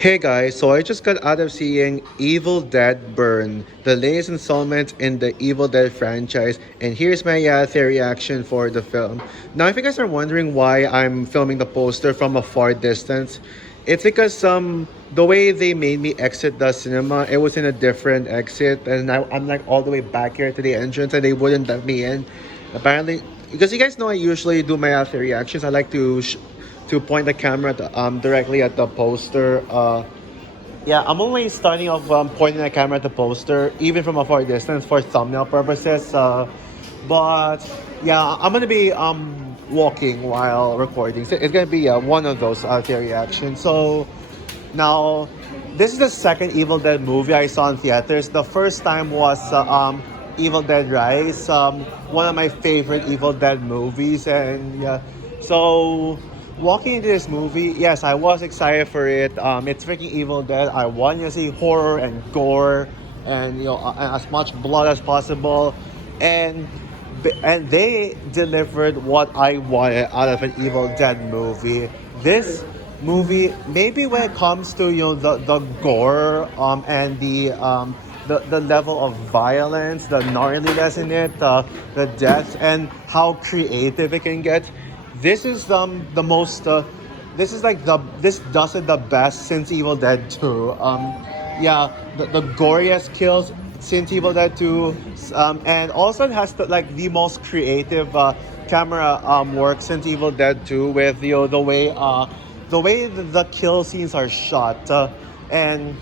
Hey guys, so I just got out of seeing Evil Dead Burn, the latest installment in the Evil Dead franchise, and here's my theory reaction for the film. Now, if you guys are wondering why I'm filming the poster from a far distance, it's because the way they made me exit the cinema, it was in a different exit, and I'm like all the way back here to the entrance, and they wouldn't let me in. Apparently, because you guys know I usually do my theory reactions, I like to point the camera directly at the poster. Yeah, I'm only starting off pointing the camera at the poster, even from a far distance for thumbnail purposes. But yeah, I'm gonna be walking while recording. So it's gonna be one of those theory reactions. So now, this is the second Evil Dead movie I saw in theaters. The first time was Evil Dead Rise, one of my favorite Evil Dead movies, and yeah, so walking into this movie, yes, I was excited for it. It's freaking Evil Dead. I want to see horror and gore, and as much blood as possible, and they delivered what I wanted out of an Evil Dead movie. This movie, maybe when it comes to the gore and the level of violence, the gnarliness in it, the death, and how creative it can get. This is the most. This is like this does it the best since Evil Dead 2. Yeah, the goriest kills since Evil Dead 2, and also it has the most creative camera work since Evil Dead 2 with the way the kill scenes are shot, and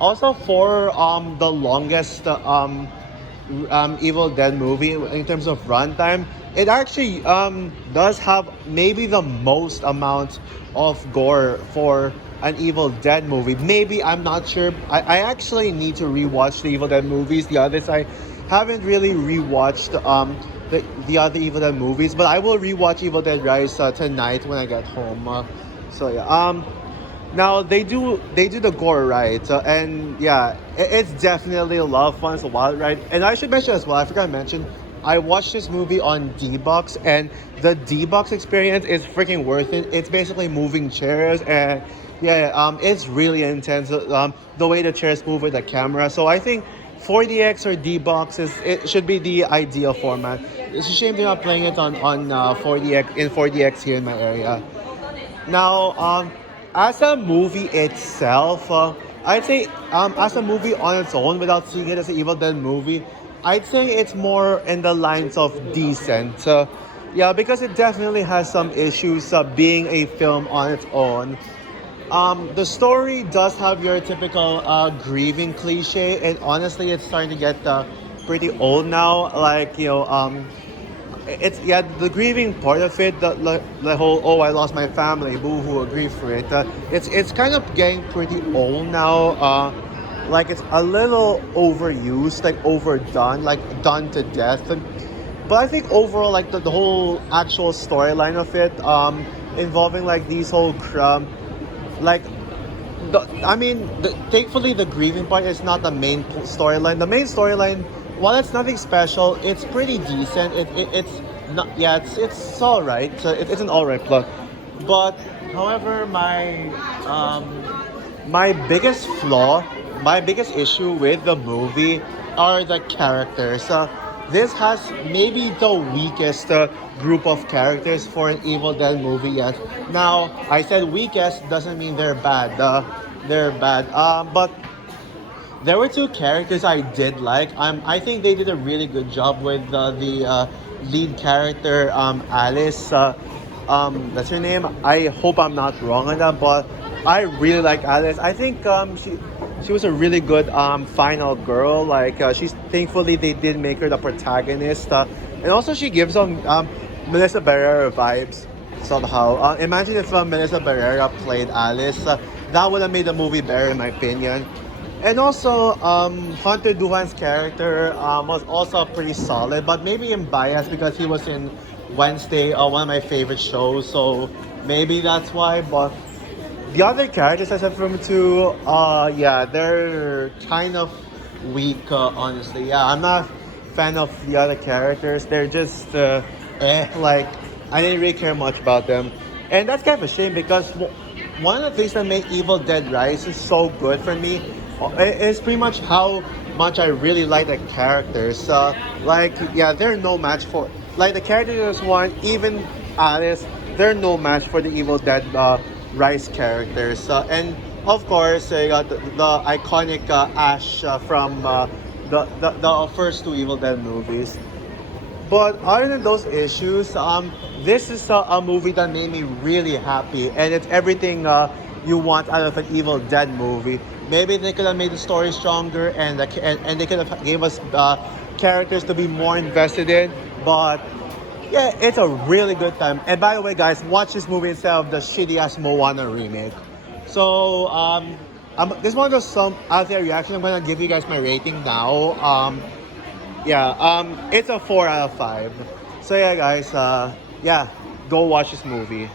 also for the longest Evil Dead movie in terms of runtime, it actually does have maybe the most amount of gore for an Evil Dead movie. Maybe, I'm not sure. I actually need to rewatch the Evil Dead movies. The others I haven't really rewatched the other Evil Dead movies, but I will rewatch Evil Dead Rise tonight when I get home. So yeah. Now they do the gore right, and yeah, it's definitely a lot of fun. It's a wild ride, and I should mention as well. I forgot to mention, I watched this movie on D-Box, and the D-Box experience is freaking worth it. It's basically moving chairs, and yeah, it's really intense. The way the chairs move with the camera. So I think 4DX or D-Box it should be the ideal format. It's a shame they're not playing it on 4DX here in my area. Now, as a movie itself, I'd say as a movie on its own, without seeing it as an Evil Dead movie, I'd say it's more in the lines of decent. Yeah, because it definitely has some issues being a film on its own. The story does have your typical grieving cliche, and honestly, it's starting to get pretty old now. It's yeah, the grieving part of it, the whole "oh, I lost my family, boo-hoo," grief for it. It's kind of getting pretty old now. Like it's a little overused, like overdone, like done to death. But I think overall, like the whole actual storyline of it, involving like these whole like thankfully the grieving part is not the main storyline. The main storyline, while it's nothing special, it's pretty decent. It's not, yeah, it's all right. So it's an all right plot. But however, my biggest flaw, my biggest issue with the movie are the characters. This has maybe the weakest group of characters for an Evil Dead movie yet. Now, I said weakest doesn't mean they're bad. They're bad. But there were two characters I did like. I think they did a really good job with the lead character, Alice. That's her name. I hope I'm not wrong on that, but I really like Alice. I think she was a really good final girl. She's thankfully they did make her the protagonist, and also she gives Melissa Barrera vibes somehow. Imagine if Melissa Barrera played Alice. That would have made the movie better in my opinion. And also, Hunter Duhan's character was also pretty solid, but maybe I'm biased because he was in Wednesday, one of my favorite shows, so maybe that's why. But the other characters, aside from two, yeah, they're kind of weak, honestly. Yeah, I'm not a fan of the other characters. They're just, like, I didn't really care much about them. And that's kind of a shame because one of the things that make Evil Dead Rise so good for me is pretty much how much I really like the characters. Like, yeah, they're no match for like the characters one, even Alice. They're no match for the Evil Dead Rise characters. And of course, you got the iconic Ash from the first two Evil Dead movies. But other than those issues, this is a movie that made me really happy, and it's everything you want out of an Evil Dead movie. Maybe they could have made the story stronger, and they could have gave us characters to be more invested in. But yeah, it's a really good time. And by the way, guys, watch this movie instead of the shitty ass Moana remake. So this is one of those some out there reaction. I'm gonna give you guys my rating now. Yeah, it's a 4 out of 5. So yeah, guys, yeah, go watch this movie.